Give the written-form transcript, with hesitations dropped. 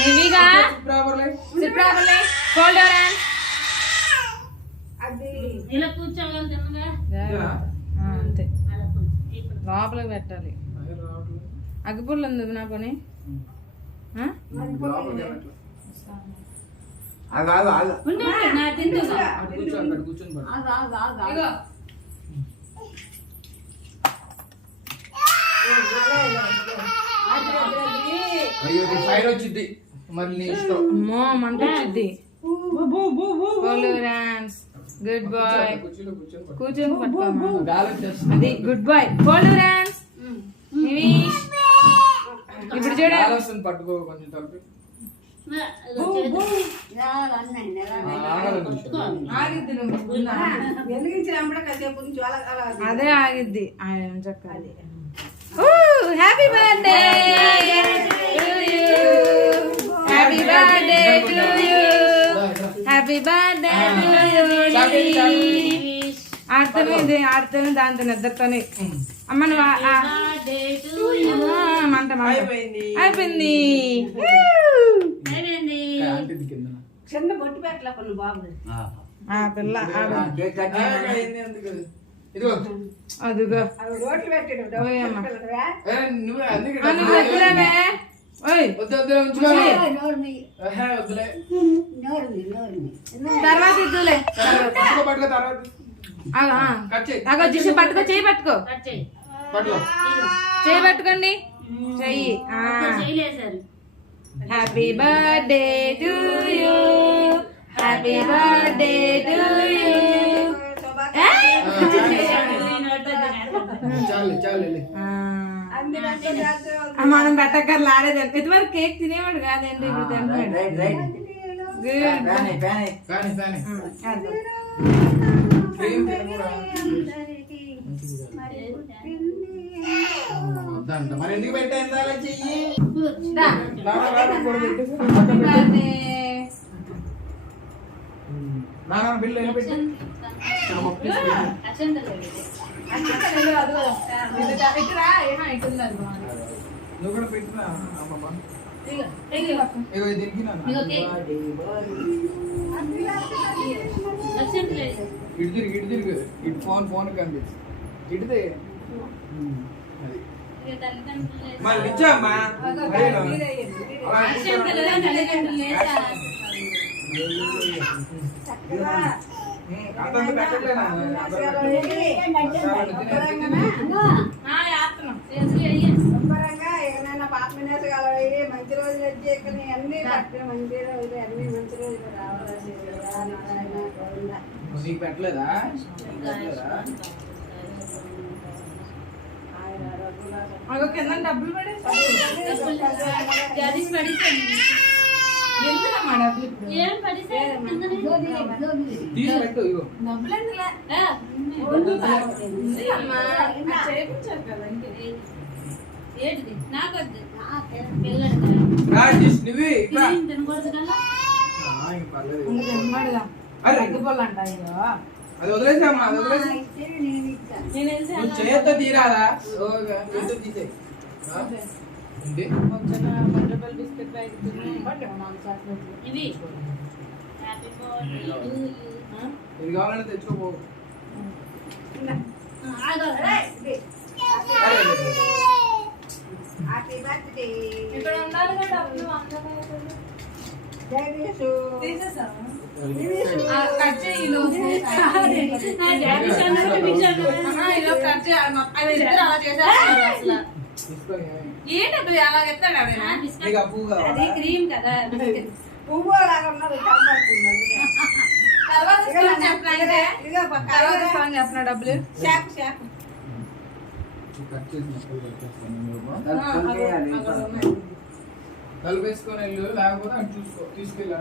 నివిగా sit properly fold your hands. ఇలా కూర్చోగలుగుతుందిగా అంతే లోపలికి పెట్టాలి. అగ్గిపుల్ల ఉంది నా పని. వచ్చింది మరి నీ ఇష్టం. అమ్మో మంట వచ్చింది. Good boy. కూర్చొని పట్టుకోమా. అది good boy. Fold hands. Nivish ఇప్పుడు చూడండి. పట్టుకో కొంచెం తలుపు. అదే ఆగిద్ది. చెప్పాలి. Happy birthday happy birthday to you happy birthday to you. ఆడుతూనే ఆడుతూనే దాంతో నిద్రతోనే. అమ్మ నువ్వు మంట మంట అయిపోయింది. చిన్న బొట్టు పెట్టలే కొన్ని బాబు పిల్ల అదిగో రోడ్లు పెట్టాడు. తర్వాత ఇద్దులే. జిషు పట్టుకో. చెయ్యి పట్టుకో. చెయ్యి పట్టుకోండి. చెయ్యి. Happy birthday to you happy birthday to you. మనం పెట్టక్కర్లా ఆడేది. ఇదివరకు కేక్ తినేవాడు కాదండి. ఇప్పుడు తింటాడు. మరి ఎందుకు పెట్టా చెయ్యి. బిల్లు పెట్టి నువ్వు కూడా పెట్టినా ఇటు తిరుగు ఇటు ఫోన్ కనిపిస్తుంది. ఇటుదే మళ్ళీ ఇచ్చామ్మా. మంచి రోజులు వచ్చి అన్ని మంచి రోజులు అన్ని మంచి రోజులు రావాలి. నీకు పెట్టలేదా? కింద డబ్బులు అది వదిలేసామ్మా. అది వదిలేసా చేయొద్దు. తీరాదా? ఇది కావాలంటే తెచ్చుకోపో. ఇక్కడ ఉండాలి కదా. ఏంటి అలా ఎత్తాడు. అది క్రీమ్ కదా. పువ్వు అలాగా ఉన్నది చెప్పిన డబ్బులు కలిపేసుకొని వెళ్ళు. లేకపోతే అని చూసుకో తీసుకెళ్ళి.